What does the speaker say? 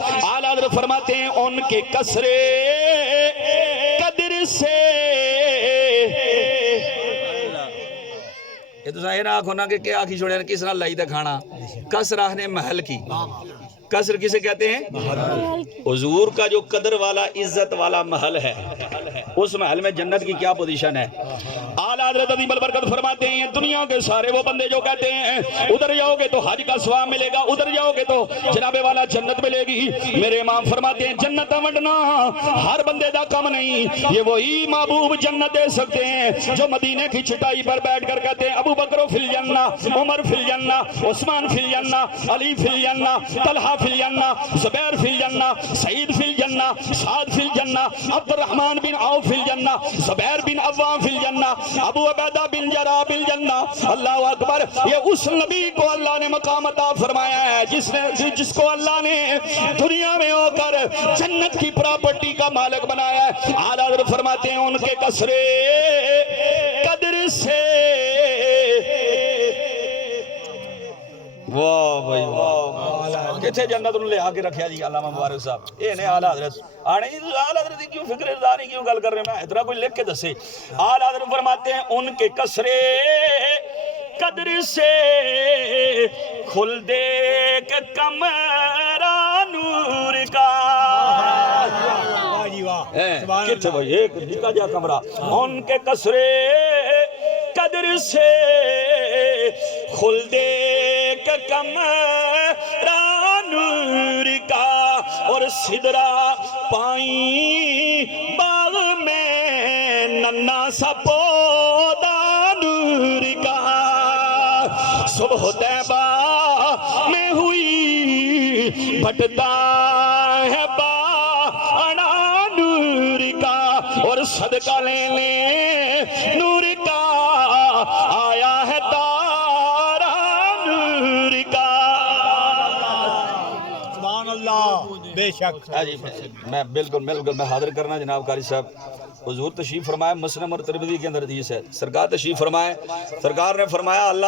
اعلیٰ حضرت فرماتے ہیں ان کے کسرے قدر سے یہ تو ظاہر آنکھ ہونا کہ کیا آنکھی چھوڑے کس نہ لائی تھا کھانا کسر آہنے محل کی کسر کسے کہتے ہیں حضور کا جو قدر والا عزت والا محل ہے اس محل میں جنت کی کیا پوزیشن ہے اعلیٰ حضرت عظیم البرکت فرماتے ہیں دنیا کے سارے وہ بندے جو کہتے ہیں ادھر جاؤ گے تو حج کا ثواب ملے گا ادھر جاؤ گے تو جناب والا جنت ملے گی میرے امام فرماتے ہیں جنت ونڈنا ہر بندے دا کم نہیں یہ وہی محبوب جنت دے سکتے ہیں جو مدینے کی چٹائی پر بیٹھ کر کہتے ہیں ابو بکر فی الجنہ عمر فی الجنہ عثمان فی الجنہ علی فی الجنہ طلحہ فی الجنہ زبیر فی الجنہ سعید فی الجنہ سعد فی الجنہ عبد الرحمن بن عوف فی الجنہ زبیر بن عوام فی الجنہ ابو عبیدہ بن جراح فی الجنہ اللہ اکبر یہ اس نبی کو اللہ نے مقام عطا فرمایا ہے جس کو اللہ نے دنیا میں ہو کر جنت کی پراپرٹی کا مالک بنایا ہے اعلیٰ حضرت فرماتے ہیں ان کے کسرے قدر سے واہ بھائی واہ کتھے جنت انہوں نے لے آکے رکھیا جی علامہ مبارک صاحب یہ نے اعلیٰ حضرت آنے ہی اعلیٰ حضرت کیوں فکر ازاری کیوں گل کر رہے ہیں میں اتنا کوئی لکھ کے دسے اعلیٰ حضرت فرماتے ہیں ان کے کسرے قدر سے کھل دے کہ کمرہ نور کا کتھے بھائی ایک نکا جا کمرہ ان کے کسرے قدر سے کھل دے کہ کمرہ نور کا اور سدرہ پائیں باغ میں ننا سا پودا نور کا صبح طیبہ میں ہوئی بھٹتا ہے بانا نور کا اور صدقہ لے لے نور کا آیا ہے تارا نور کا سبحان اللہ بے شک میں بالکل میں حاضر کرنا جناب قاری صاحب حضور تشریف فرمائے مسلم اور ترمذی کے اندر حدیث ہے سرکار تشریف فرمائے سرکار نے فرمایا اللہ